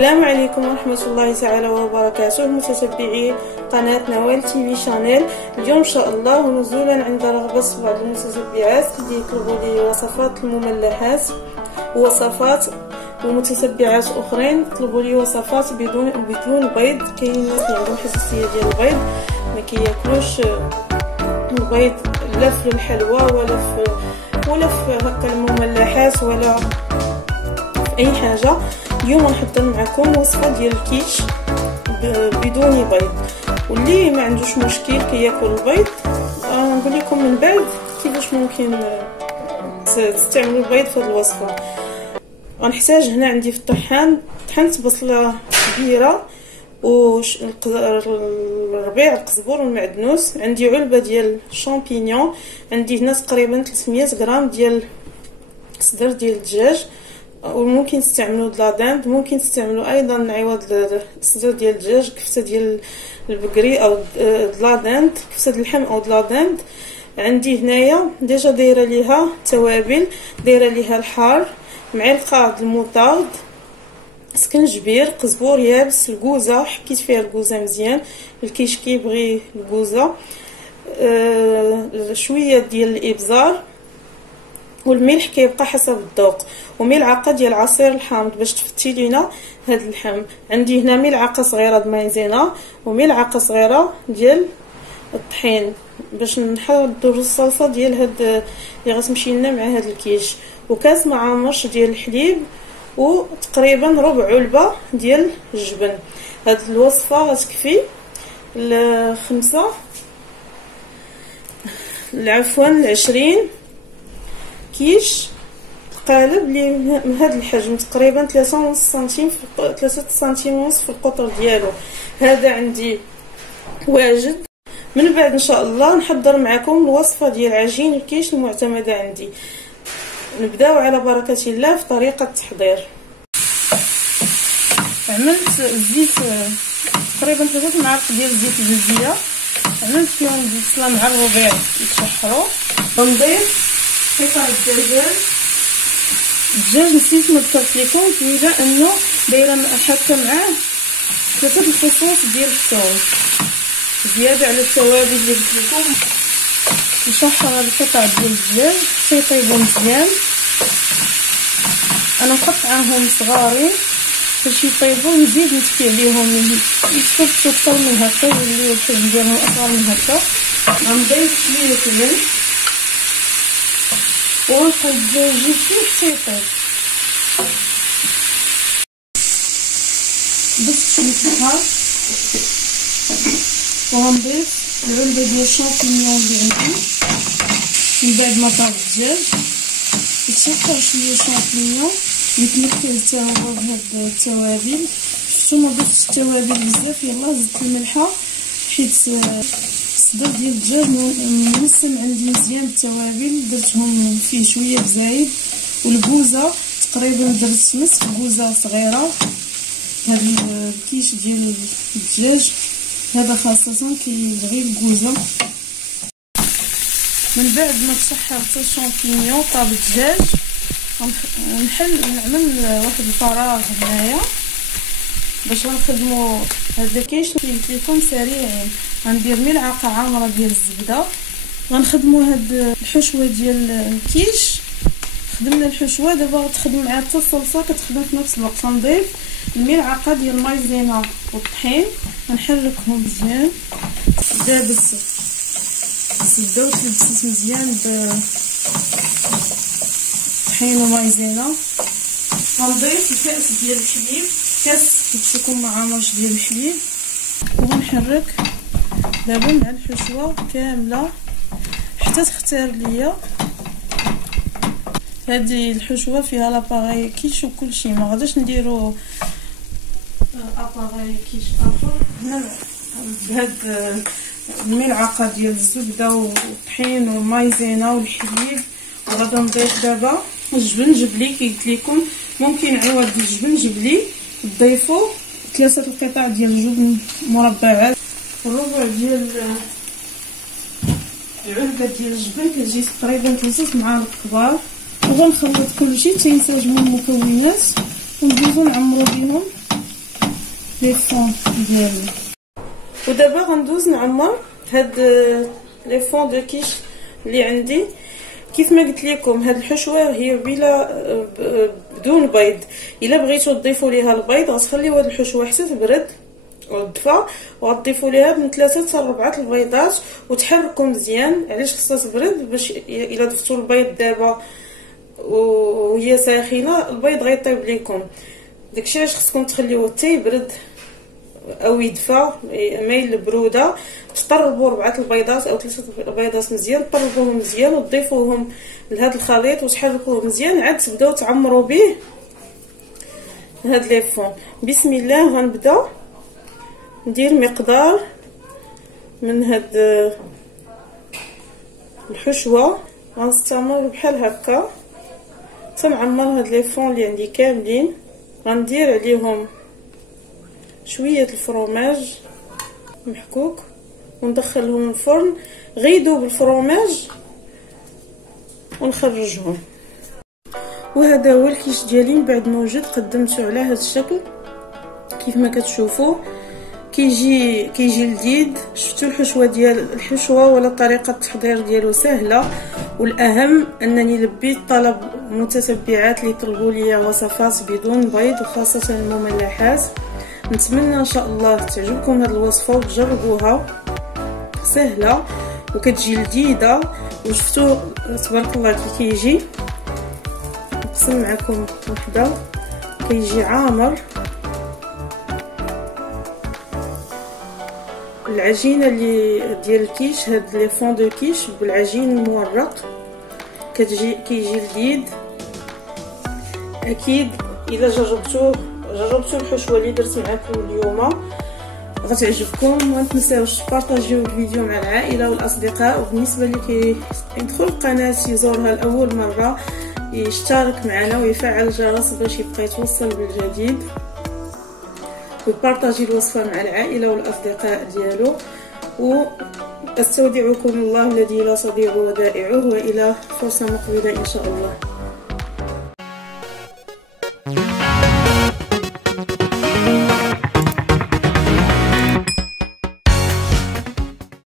السلام عليكم ورحمة الله تعالى وبركاته متتبعي قناة نوال تي في شانيل. اليوم إن شاء الله ونزولا عند رغبة بعض المتتبعات اللي يطلبوا لي وصفات المملحات ووصفات، ومتتبعات أخرين يطلبوا لي وصفات بدون بيض. كاين الناس اللي عندهم حساسية ديال البيض، ما كياكلوش البيض لا في الحلوى ولا في هكا المملحات ولا في أي حاجة. اليوم غنحضر معكم وصفه ديال الكيش بدون بيض، واللي ما عندوش مشكل كياكل البيض نقول لكم من بعد كيفاش ممكن تستعملوا البيض في هذه الوصفه. غنحتاج هنا عندي في الطحان طحنت بصله كبيره والربيع القزبر والمعدنوس، عندي علبه ديال الشامبينيون، عندي هنا تقريبا 300 غرام ديال صدر ديال الدجاج، وممكن تستعملوا دلادند، ممكن تستعملوا ايضا عوض الصدر ديال الدجاج كفته ديال البقري او دلادند، كفته اللحم او دلادند. عندي هنايا ديجا دايره ليها توابل، دايره ليها الحار، معلقه الموطارد، سكنجبير، قزبور يابس، الكوزه حكيت فيها الكوزه مزيان، الكيش كيبغي الكوزه، شويه ديال الابزار، والملح كيبقى حسب الذوق، وملعقه ديال عصير الحامض باش تفتي لينا هاد اللحم. عندي هنا ملعقه صغيره د مايزينا وملعقه صغيره ديال الطحين باش نحضر الصلصه ديال هاد اللي غتمشي لنا مع هاد الكيش، وكاس معمرش ديال الحليب، وتقريبا ربع علبه ديال الجبن. هاد الوصفه غتكفي ل5 20 كيش قالب لي من هذا الحجم، تقريبا 3.5 سنتيم في 3 سنتيم ونص في القطر ديالو. هذا عندي واجد. من بعد ان شاء الله نحضر معكم الوصفه ديال عجين الكيش المعتمده عندي. نبداو على بركه الله في طريقه التحضير. عملت الزيت تقريبا 3 معالق ديال زيت الزيتيه، عملت فيهم البصله مع الربيع يتشحروا، ونضيف قطع الدجاج. نسيت ما ذكرت لكم قبيله انه دايره حاطه معاه 3 الفصوص ديال الثوم زياده على التوابل اللي قلت لكم. نشحر هاد القطع ديال الدجاج حتى يطيبوا مزيان، انا مقطعاهم صغارين باش يطيبوا، نزيد نتفي عليهم يتفتوا اكثر من هكا يوليو الحجم ديالهم اصغر من هكا. غنضيف شويه الملح ونقلب الدجاج فيه حتى يطيب. ضفت شويه البهار وغنضيف العلبه ديال الشامبينيون اللي عندي من بعد ما طاب الدجاج. يتشكر شويه الشامبينيون يتمكن حتى هو بهاد التوابل. شفتو ما ضفتش التوابل بزاف، يلاه زدت الملحه حيت الصدر ديال الدجاج منسم عندي مزيان بالتوابل، درتهم فيه شويه بزايد. والكوزه تقريبا درت نصف كوزه صغيره. هاد الكيش ديال الدجاج هذا خاصه كيبغي الكوزه. من بعد ما تشحر حتى الشامبينيون طاب الدجاج نعمل واحد الفراغ هنايا باش غنخدموا هذا الكيش اللي قلت لكم سريعين. غندير ملعقه عامره ديال الزبده، غنخدموا هاد الحشوه ديال الكيش. خدمنا الحشوه، دابا غتخدم معها حتى الصلصه كتخدم في نفس الوقت. غنضيف الملعقه ديال المايزينا والطحين، غنحركهم مزيان. دابز الزبده وتلبست مزيان بطحين ومايزينا. غنضيف الكاس ديال الحليب، كاس قلت لكم معامرش ديال الحليب، وغنحرك دابا مع الحشوه كامله حتى تختار ليا. هذه الحشوه فيها لاباغي كيش وكلشي، ما غاديش نديرو اباغي كيش اخر. هنا بهاد الملعقه ديال الزبده والطحين والمايزينا والحليب، وغادي نضيف دابا الجبن جبلي كي قلت لكم. ممكن عوض الجبن جبلي تضيفوا 3 القطع ديال الجبن مربعات، الربع ديال العلبه ديال الجبن كتجي تقريبا 3 معالق كبار. وغنخلط كلشي حتى ينسجموا المكونات وندوزو نعمرو بهم لي فون ديالي. ودابا غندوز نعمر هاد لي فون دو كيش اللي عندي. كيف ما قلت لكم هاد الحشوه هي بلا بدون بيض. الا بغيتو تضيفوا ليها البيض غتخليو هاد الحشوه حتى تبرد ودفا، وغتضيفوا ليها من 3 حتى 4 البيضات وتحركوا مزيان. علاش خصها تبرد؟ باش الا ضفتوا البيض دابا وهي ساخنه البيض غيطيب ليكم. داكشي علاش خصكم تخليوه حتى يبرد او يدفى مايل البروده. تطربوا 4 البيضات او 3 البيضات مزيان، طربوهم مزيان وتضيفوهم لهذا الخليط وتحركوه مزيان. عاد تبداو تعمروا به هاد لي فون. بسم الله. غنبدا ندير مقدار من هاد الحشوه، غنستمر بحال هكا تنعمر هاد لي فون اللي عندي كاملين. غندير عليهم شويه الفرomage محكوك وندخلهم الفرن غيدوب الفرomage ونخرجهم. وهذا هو الكيش ديالي من بعد ما وجد. قدمته على هذا الشكل كيف ما كتشوفوا، كيجي لذيذ. شفتوا الحشوه ديال الحشوه ولا طريقه التحضير ديالو سهله، والاهم انني لبيت طلب متتبعات اللي طلبوا لي وصفات بدون بيض وخاصه المملحات. نتمنى ان شاء الله تعجبكم هذه الوصفه وتجربوها، سهله وكتجي لذيذه. وشفتوا تبارك الله كي كيجي. نقسم معكم وحده كيجي عامر. العجينه اللي ديال الكيش هاد لي فون دو كيش بالعجين المورق كيجي لذيذ. اكيد الا جربتوا الحشوه اللي درت معكم اليوم غتعجبكم. وما تنساوش تبارطاجيو الفيديو مع العائله والاصدقاء. وبالنسبه اللي كيدخل القناه يزورها لاول مره يشترك معنا ويفعل الجرس باش يبقى يتوصل بالجديد، ويبارطاجي الوصفه مع العائله والاصدقاء ديالو. واستودعكم الله الذي لا تضيع ودائعه، والى فرصه مقبله ان شاء الله.